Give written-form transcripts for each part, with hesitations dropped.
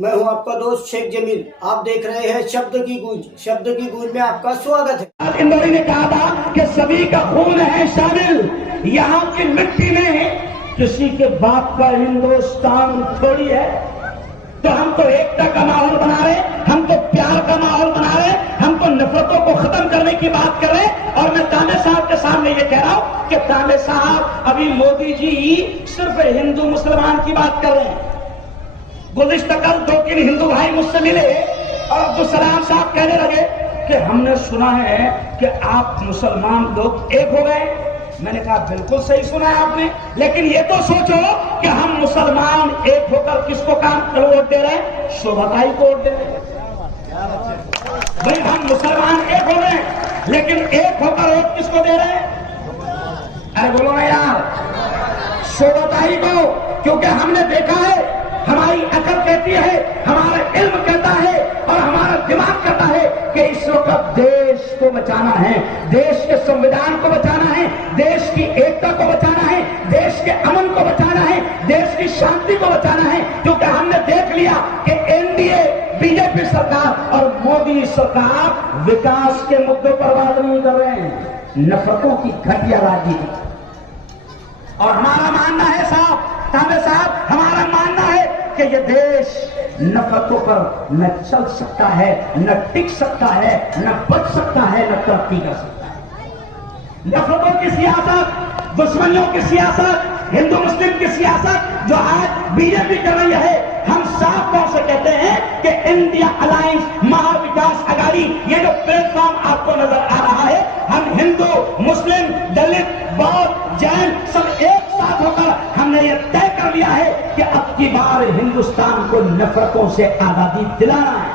मैं हूं आपका दोस्त शेख जमील। आप देख रहे हैं शब्द की गूंज। शब्द की गूंज में आपका स्वागत है। इंदौरी ने कहा था कि सभी का खून है शामिल, यहाँ की मिट्टी में किसी के बाप का हिंदुस्तान थोड़ी है। तो हम तो एकता का माहौल बना रहे, हम तो प्यार का माहौल बना रहे, हम तो नफरतों को खत्म करने की बात कर रहे। और मैं तामे साहब के सामने ये कह रहा हूं कि तामे साहब, अभी मोदी जी सिर्फ हिंदू मुसलमान की बात कर रहे हैं। गुज़िश्ता कल 2-3 हिंदू भाई मुझसे मिले और अब्दुल सलाम साहब कहने लगे कि हमने सुना है कि आप मुसलमान लोग एक हो गए। मैंने कहा बिल्कुल सही सुना है आपने, लेकिन ये तो सोचो कि हम मुसलमान एक होकर किसको वोट दे रहे हैं? शोभाताई को वोट दे रहे हैं। भाई हम मुसलमान एक हो गए, लेकिन एक होकर वोट किसको दे रहे हैं? अरे बोलो ना यार, शोभाताई को। क्योंकि हमने देखा है, हमारी अकल कहती है, हमारा इल्म कहता है और हमारा दिमाग कहता है कि इस वक्त देश को बचाना है, देश के संविधान को बचाना है, देश की एकता को बचाना है, देश के अमन को बचाना है, देश की शांति को बचाना है। क्योंकि हमने देख लिया कि एनडीए, बीजेपी सरकार और मोदी सरकार विकास के मुद्दों पर बात नहीं कर रहे हैं, नफरतों की घटिया राजनीति। और हमारा मानना है साहब, तामे साहब, हमारा मानना है कि ये देश नफरतों पर न चल सकता है, न टिक सकता है, न बच सकता है, न तरक्की कर सकता है। नफरतों की सियासत, दुश्मनियों की सियासत, हिंदू मुस्लिम की सियासत जो आज बीजेपी कर रही है, हम साफ तौर से कहते हैं कि इंडिया अलायंस महाविकास अघाड़ी, ये जो प्लेटफॉर्म आपको नजर आ रहा है, हम हिंदू, मुस्लिम, दलित, बौद्ध, जैन सब एक साथ होकर हमने ये तय कर लिया है कि अब की बार हिंदुस्तान को नफरतों से आजादी दिलाना है।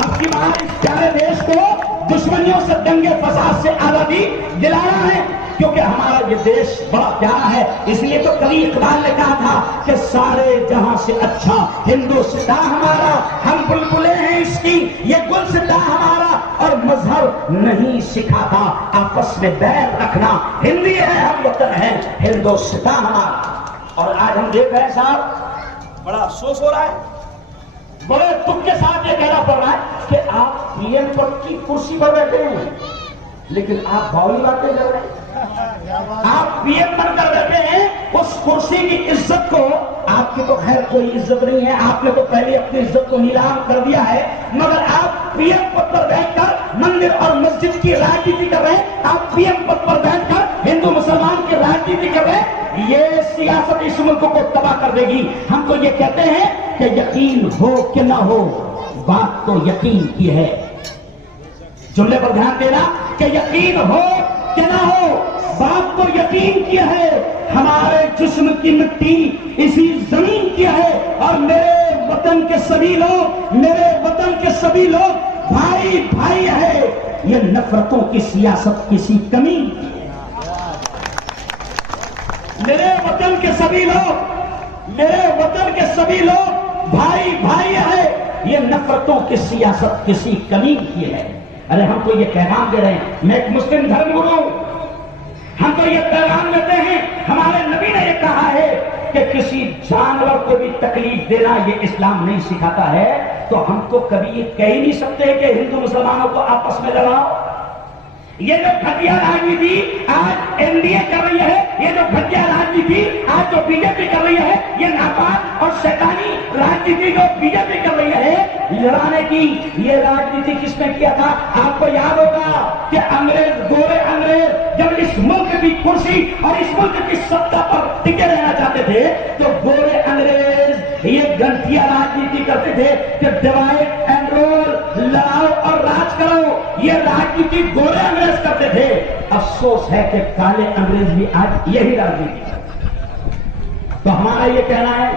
अब की बार इस प्यारे देश को दुश्मनियों से, दंगे फसाद से आजादी दिलाना है। क्योंकि हमारा ये देश बड़ा प्यारा है। इसलिए तो कभी इकबाल ने कहा था कि सारे जहां से अच्छा हिंदुस्तान हमारा, हम बुलबुलें हैं इसकी, ये गुलसिता हमारा, और मजहब नहीं सिखाता आपस में बैर रखना, हिंदी है हम वतन है, हिंदुस्तान हमारा। और आज हम देख रहे हैं साहब, बड़ा अफसोस हो रहा है, बड़े दुख के साथ ये कहना पड़ रहा है कि आप पीएम पद की कुर्सी पर बैठे हैं, लेकिन आप बावली बातें कर रहे हैं। आप पीएम बनकर बैठे हैं, उस कुर्सी की इज्जत को, आपकी तो खैर कोई इज्जत नहीं है, आपने तो पहले अपनी इज्जत को नीलाम कर दिया है, मगर आप पीएम पद पर बैठकर मंदिर और मस्जिद की राजनीति कर रहे हैं। आप पीएम पद पर बैठकर हिंदू मुसलमान की राजनीति कर रहे हैं। ये सियासत इस मुल्क को तबाह कर देगी। हम तो ये कहते हैं कि यकीन हो कि ना हो, बात तो यकीन की है। जुमले पर ध्यान देना कि यकीन हो कि ना हो, बात तो यकीन की है। हमारे जिस्म की मिट्टी इसी जमीन की है, और मेरे वतन के सभी लोग, मेरे वतन के सभी लोग भाई भाई है। ये नफरतों की सियासत किसी कमी, मेरे वतन के सभी लोग, मेरे वतन के सभी लोग भाई भाई है। ये नफरतों की सियासत किसी कमी की है। अरे हम तो ये पैगाम दे रहे हैं, मैं एक मुस्लिम धर्मगुरु हूं, हम तो ये पैगाम देते हैं, हमारे नबी ने ये कहा है कि किसी जानवर को भी तकलीफ देना ये इस्लाम नहीं सिखाता है। तो हम तो कभी ये कह ही नहीं सकते कि हिंदू मुसलमानों को आपस में लड़ाओ। ये जो घटिया राजनीति आज एनडीए कर रही है, ये जो घटिया राजनीति आज जो बीजेपी कर रही है, ये नापाक और शैतानी राजनीति जो बीजेपी कर रही है, लड़ाने की ये राजनीति किसने किया था? आपको याद होगा कि अंग्रेज, गोरे अंग्रेज जब इस मुल्क की कुर्सी और इस मुल्क की सत्ता पर टिके रहना चाहते थे, तो गोरे अंग्रेज ये घटिया राजनीति करते थे कि डिवाइड एंड रूल, लड़ाओ और राज करो। ये राजनीति गोरे अंग्रेज करते थे। अफसोस है कि काले अंग्रेज भी आज यही राजनीति करते। तो हमारा ये कहना है,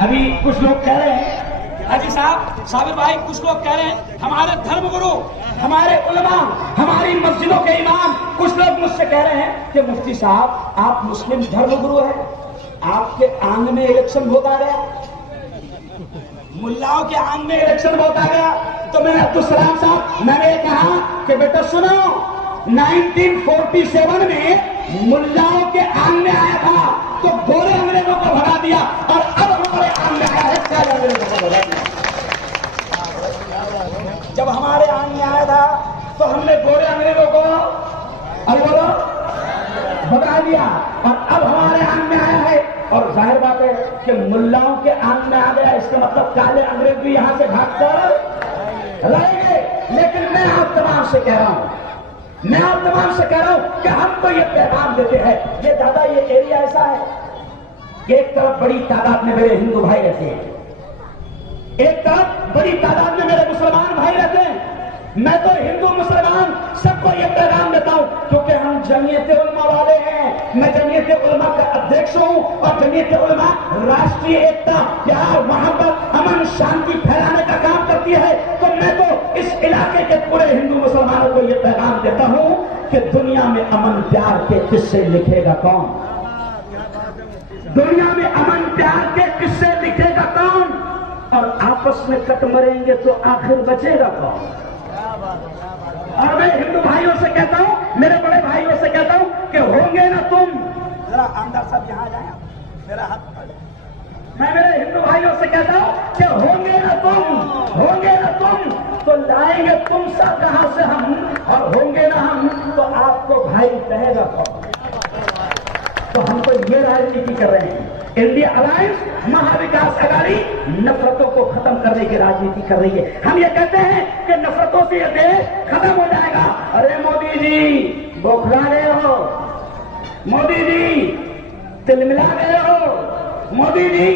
अभी कुछ लोग कह रहे हैं, अजी साहब, साबिर भाई, कुछ लोग कह रहे हैं हमारे धर्मगुरु, हमारे उलमा, हमारी मस्जिदों के इमाम, कुछ लोग मुझसे कह रहे हैं कि मुफ्ती साहब आप मुस्लिम धर्मगुरु हैं, आपके आंग में इलेक्शन वोट आ गया, मुल्लाओं के आंग में इलेक्शन वोट आ गया। तो मैंने अब्दुल सलाम साहब, मैंने कहा कि बेटा सुनो, 1947 में मुल्लाओं के आंग में आया था, तो गोरे अंग्रेजों को भगा दिया, और अब बड़े आम में आया है, क्या अंग्रेजों को बताइए। जब हमारे आम में आया था तो हमने गोरे अंग्रेजों को अब बोलो बता दिया, और अब हमारे आम में आया है, और जाहिर बात है कि मुल्लाओं के आम में आ गया, इसका मतलब काले अंग्रेज भी यहां से भागकर रहेंगे। लेकिन मैं आप तमाम से कह रहा हूं, मैं आप तमाम से कह रहा हूं कि हम तो ये पैगाम देते हैं, ये दादा ये एरिया ऐसा है, एक तरफ बड़ी तादाद में मेरे हिंदू भाई रहते हैं, एक तरफ बड़ी तादाद में मेरे मुसलमान भाई रहते हैं। मैं तो हिंदू मुसलमान सबको ये पैगाम देता हूं, क्योंकि हम जमीयत उलमा वाले हैं। मैं जमीयत उलमा का अध्यक्ष हूं, और जमीयत उलमा राष्ट्रीय एकता, प्यार, मोहब्बत, अमन, शांति फैलाने का काम करती है। तो मैं तो इस इलाके के पूरे हिंदू मुसलमानों को ये पैगाम देता हूं कि दुनिया में अमन प्यार के किस्से लिखेगा कौन? दुनिया में अमन प्यार के किस्से लिखेगा कौन? और आपस में कट मरेंगे तो आखिर बचेगा कौन? और मैं हिंदू भाइयों से कहता हूं, मेरे बड़े भाइयों से कहता हूं कि होंगे ना तुम, जरा आमदार साहब यहां जाए, मेरा हाथ पकड़। मैं मेरे हिंदू भाइयों से कहता हूं कि होंगे ना तुम, होंगे ना तुम तो लाएंगे तुम सब कहां से हम, और होंगे ना हम तो आपको भाई कहेगा कौन? तो हम तो ये राजनीति कर रहे हैं। इंडिया अलायंस महाविकास अघाड़ी नफरतों को खत्म करने की राजनीति कर रही है। हम ये कहते हैं कि नफरतों से ये देश खत्म हो जाएगा। अरे मोदी जी बौखला गए हो, मोदी जी तिलमिला गए हो, मोदी जी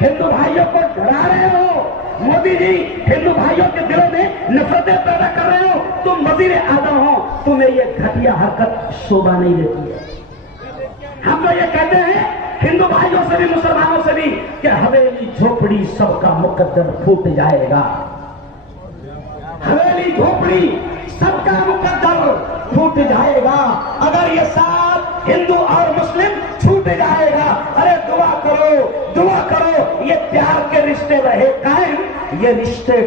हिंदू भाइयों को डरा रहे हो, मोदी जी हिंदू भाइयों के दिलों में नफरतें पैदा कर रहे हो, तुम वजीर आजम हो, तुम्हें ये घटिया हरकत शोभा नहीं देती है। हम तो ये कहते हैं हिंदू भाइयों से भी मुसलमानों से भी कि हवेली झोपड़ी सबका मुकद्दर फूट जाएगा, हवेली झोपड़ी सबका मुकद्दर फूट जाएगा अगर ये साथ हिंदू और मुस्लिम छूट जाएगा। अरे दुआ करो, दुआ करो, ये प्यार के रिश्ते रहे कायम, ये रिश्ते